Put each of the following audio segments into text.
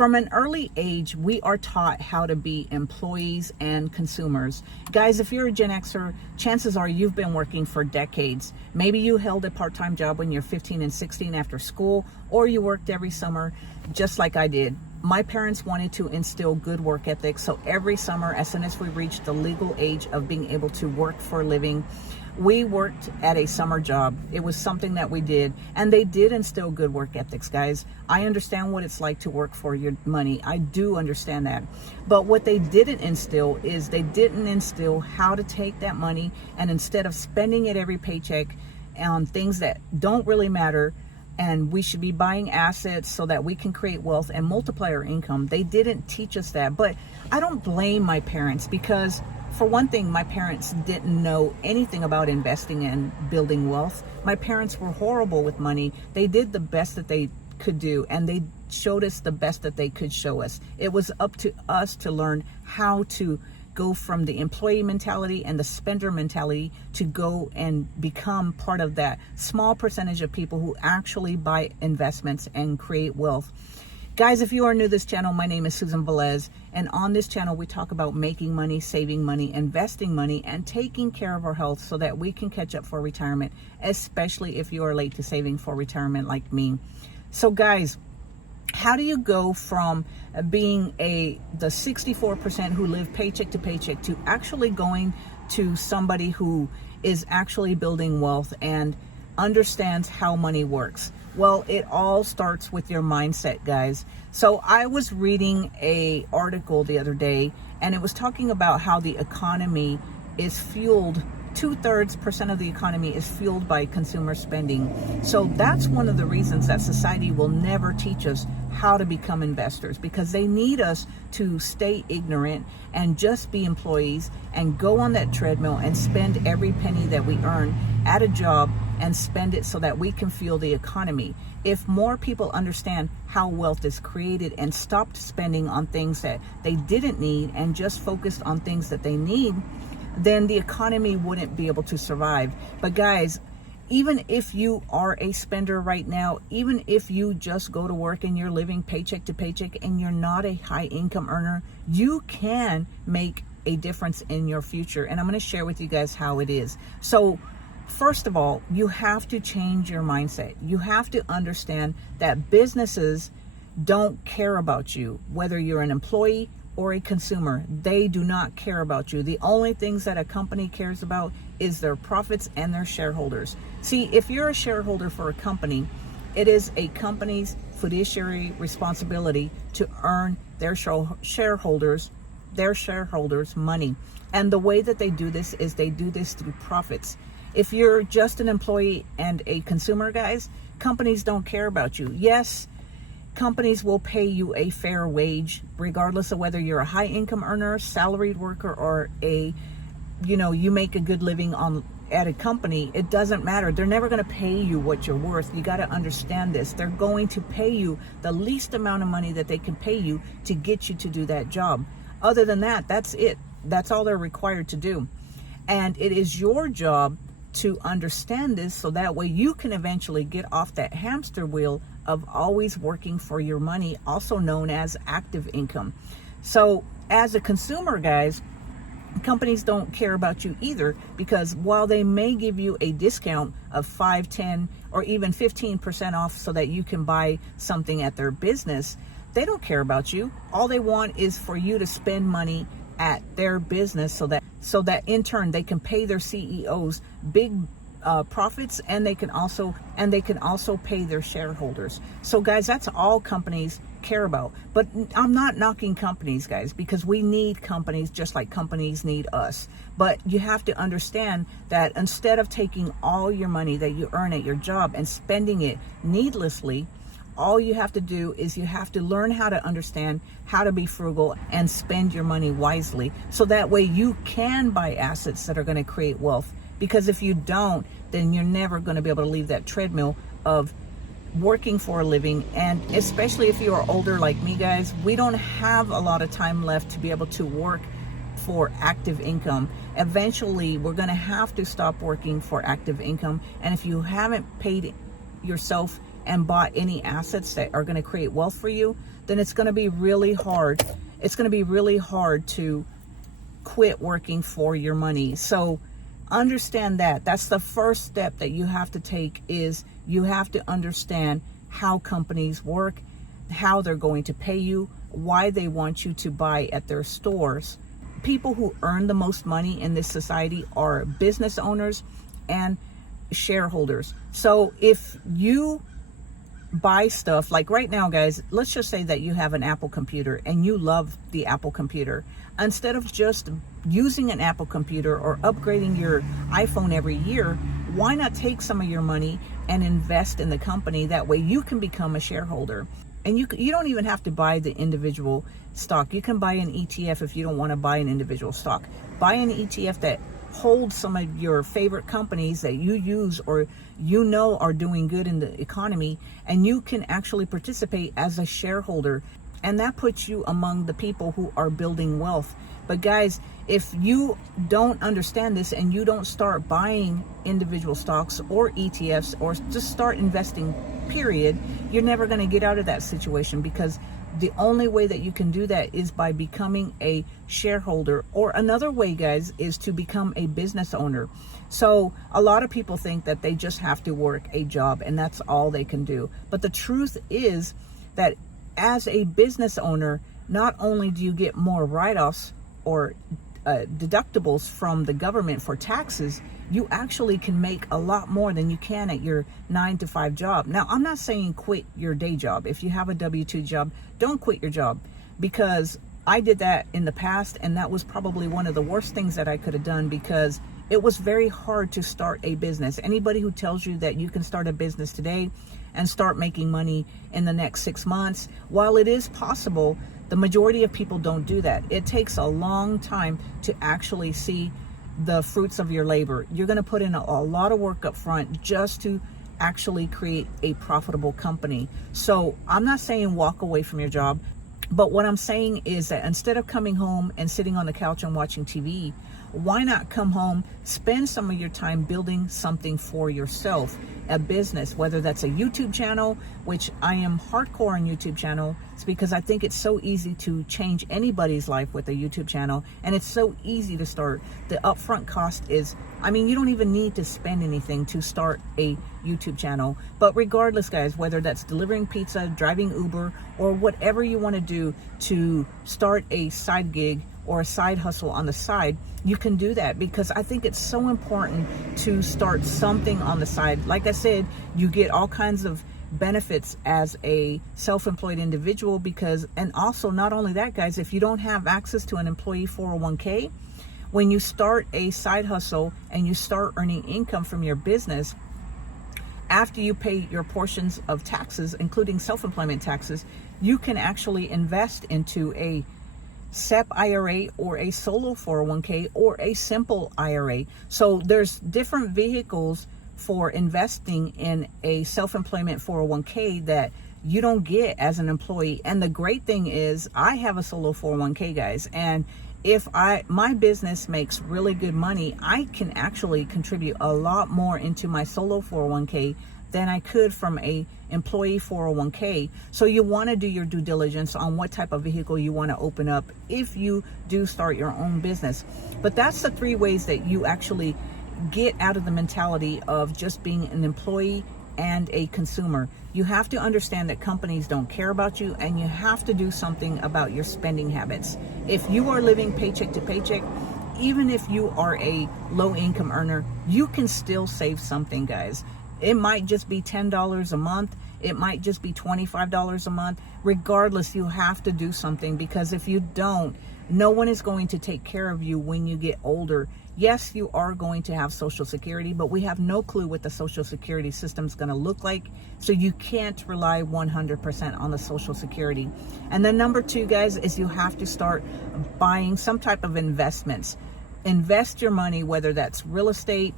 From an early age, we are taught how to be employees and consumers. Guys, if you're a Gen Xer, chances are you've been working for decades. Maybe you held a part-time job when you're 15 and 16 after school, or you worked every summer, just like I did. My parents wanted to instill good work ethics, so every summer, as soon as we reached the legal age of being able to work for a living, we worked at a summer job. It was something that we did, and they did instill good work ethics, guys. I understand what it's like to work for your money. I do understand that. But what they didn't instill is they didn't instill how to take that money, and instead of spending it every paycheck on things that don't really matter, and we should be buying assets so that we can create wealth and multiply our income. They didn't teach us that. But I don't blame my parents, because for one thing, my parents didn't know anything about investing and building wealth. My parents were horrible with money. They did the best that they could do, and they showed us the best that they could show us. It was up to us to learn how to go from the employee mentality and the spender mentality to go and become part of that small percentage of people who actually buy investments and create wealth. Guys, if you are new to this channel, my name is Susan Velez, and on this channel we talk about making money, saving money, investing money, and taking care of our health so that we can catch up for retirement, especially if you are late to saving for retirement like me. So guys, how do you go from being the 64% who live paycheck to paycheck to actually going to somebody who is actually building wealth and understands how money works? Well, it all starts with your mindset, guys. So I was reading an article the other day, and it was talking about how the economy is fueled. 2/3% of the economy is fueled by consumer spending. So that's one of the reasons that society will never teach us how to become investors, because they need us to stay ignorant and just be employees and go on that treadmill and spend every penny that we earn at a job and spend it so that we can fuel the economy. If more people understand how wealth is created and stopped spending on things that they didn't need and just focused on things that they need, then the economy wouldn't be able to survive. But guys, even if you are a spender right now, even if you just go to work and you're living paycheck to paycheck and you're not a high income earner, you can make a difference in your future. And I'm going to share with you guys how it is. So first of all, you have to change your mindset. You have to understand that businesses don't care about you, whether you're an employee or a consumer. They do not care about you. The only things that a company cares about is their profits and their shareholders. See, if you're a shareholder for a company, it is a company's fiduciary responsibility to earn their shareholders money. And the way that they do this is they do this through profits. If you're just an employee and a consumer, guys, companies don't care about you. Yes, companies will pay you a fair wage, regardless of whether you're a high income earner, salaried worker, or you make a good living at a company. It doesn't matter. They're never going to pay you what you're worth. You got to understand this. They're going to pay you the least amount of money that they can pay you to get you to do that job. Other than that, that's it. That's all they're required to do. And it is your job to understand this so that way you can eventually get off that hamster wheel of always working for your money, also known as active income. So as a consumer, guys, companies don't care about you either, because while they may give you a discount of 5, 10, or even 15% off so that you can buy something at their business, they don't care about you. All they want is for you to spend money at their business so that in turn they can pay their CEOs big profits, and they can also pay their shareholders. So guys, that's all companies care about. But I'm not knocking companies, guys, because we need companies just like companies need us. But you have to understand that instead of taking all your money that you earn at your job and spending it needlessly, all you have to do is you have to learn how to understand how to be frugal and spend your money wisely, so that way you can buy assets that are going to create wealth. Because if you don't, then you're never going to be able to leave that treadmill of working for a living. And especially if you are older like me, guys, we don't have a lot of time left to be able to work for active income. Eventually, we're going to have to stop working for active income. And if you haven't paid yourself and bought any assets that are going to create wealth for you, then it's going to be really hard. It's going to be really hard to quit working for your money. So understand that. That's the first step that you have to take, is you have to understand how companies work, how they're going to pay you, why they want you to buy at their stores. People who earn the most money in this society are business owners and shareholders. So if you buy stuff like right now, guys, let's just say that you have an Apple computer and you love the Apple computer. Instead of just using an Apple computer or upgrading your iPhone every year, why not take some of your money and invest in the company? That way you can become a shareholder. And you don't even have to buy the individual stock. You can buy an ETF if you don't want to buy an individual stock. Buy an ETF that holds some of your favorite companies that you use or you know are doing good in the economy, and you can actually participate as a shareholder. And that puts you among the people who are building wealth. But guys, if you don't understand this and you don't start buying individual stocks or ETFs or just start investing, period, you're never going to get out of that situation, because the only way that you can do that is by becoming a shareholder. Or another way, guys, is to become a business owner. So a lot of people think that they just have to work a job and that's all they can do. But the truth is that as a business owner, not only do you get more write-offs or deductibles from the government for taxes, you actually can make a lot more than you can at your 9-to-5 job. Now, I'm not saying quit your day job. If you have a W-2 job, don't quit your job, because I did that in the past, and that was probably one of the worst things that I could have done, because it was very hard to start a business. Anybody who tells you that you can start a business today and start making money in the next 6 months, while it is possible, the majority of people don't do that. It takes a long time to actually see the fruits of your labor. You're going to put in a lot of work up front just to actually create a profitable company. So I'm not saying walk away from your job, but what I'm saying is that instead of coming home and sitting on the couch and watching TV, why not come home, spend some of your time building something for yourself, a business, whether that's a YouTube channel, which I am hardcore on YouTube channel. It's because I think it's so easy to change anybody's life with a YouTube channel, and it's so easy to start. The upfront cost is, I mean, you don't even need to spend anything to start a YouTube channel. But regardless, guys, whether that's delivering pizza, driving Uber, or whatever you want to do to start a side gig or a side hustle on the side, you can do that, because I think it's so important to start something on the side. Like I said, you get all kinds of benefits as a self-employed individual, because, and also not only that, guys, if you don't have access to an employee 401k, when you start a side hustle and you start earning income from your business, after you pay your portions of taxes, including self-employment taxes, you can actually invest into a SEP IRA or a solo 401k or a simple IRA. So there's different vehicles for investing in a self-employment 401k that you don't get as an employee. And the great thing is, I have a solo 401k, guys, and if my business makes really good money, I can actually contribute a lot more into my solo 401k than I could from a employee 401k. So you want to do your due diligence on what type of vehicle you want to open up if you do start your own business. But that's the 3 ways that you actually get out of the mentality of just being an employee and a consumer. You have to understand that companies don't care about you, and you have to do something about your spending habits. If you are living paycheck to paycheck, even if you are a low income earner, you can still save something, guys. It might just be $10 a month. It might just be $25 a month. Regardless, you have to do something, because if you don't, no one is going to take care of you when you get older. Yes, you are going to have Social Security, but we have no clue what the Social Security system is going to look like. So you can't rely 100% on the Social Security. And then number 2, guys, is you have to start buying some type of investments. Invest your money, whether that's real estate,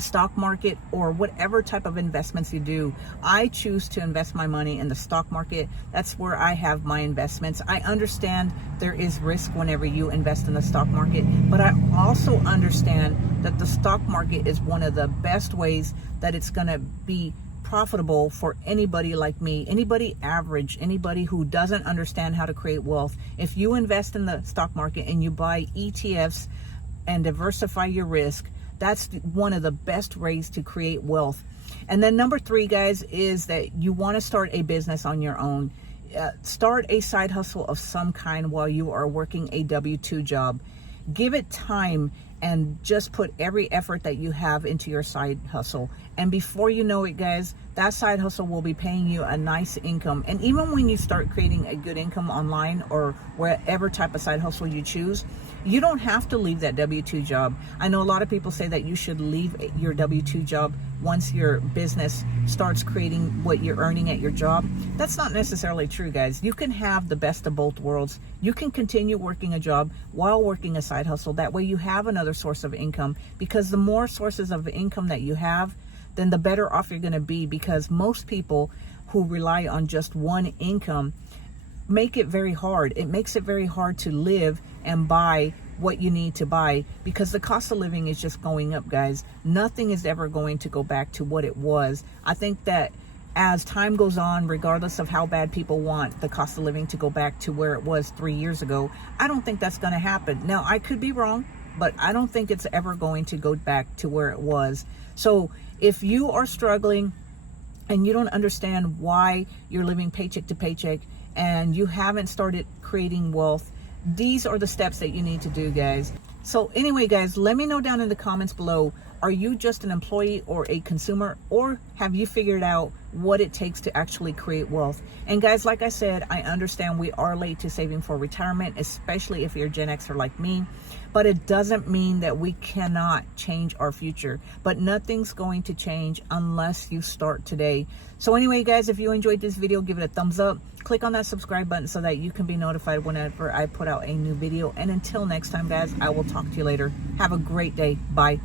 stock market, or whatever type of investments you do. I choose to invest my money in the stock market. That's where I have my investments. I understand there is risk whenever you invest in the stock market, but I also understand that the stock market is one of the best ways that it's going to be profitable for anybody like me, anybody average, anybody who doesn't understand how to create wealth. If you invest in the stock market and you buy ETFs and diversify your risk, that's one of the best ways to create wealth. And then number 3, guys, is that you want to start a business on your own. Start a side hustle of some kind while you are working a W-2 job. Give it time and just put every effort that you have into your side hustle. And before you know it, guys, that side hustle will be paying you a nice income. And even when you start creating a good income online or whatever type of side hustle you choose, you don't have to leave that W-2 job. I know a lot of people say that you should leave your W-2 job once your business starts creating what you're earning at your job. That's not necessarily true, guys. You can have the best of both worlds. You can continue working a job while working a side hustle. That way you have another source of income, because the more sources of income that you have, then the better off you're going to be, because most people who rely on just one income make it very hard. It makes it very hard to live and buy what you need to buy, because the cost of living is just going up, guys. Nothing is ever going to go back to what it was. I think that as time goes on, regardless of how bad people want the cost of living to go back to where it was 3 years ago, I don't think that's going to happen. Now, I could be wrong, but I don't think it's ever going to go back to where it was. So if you are struggling and you don't understand why you're living paycheck to paycheck and you haven't started creating wealth, these are the steps that you need to do, guys. So anyway, guys, let me know down in the comments below, are you just an employee or a consumer, or have you figured out what it takes to actually create wealth? And guys, like I said, I understand we are late to saving for retirement, especially if you're Gen Xer like me, but it doesn't mean that we cannot change our future. But nothing's going to change unless you start today. So anyway, guys, if you enjoyed this video, give it a thumbs up. Click on that subscribe button so that you can be notified whenever I put out a new video. And until next time, guys, I will talk to you later. Have a great day. Bye.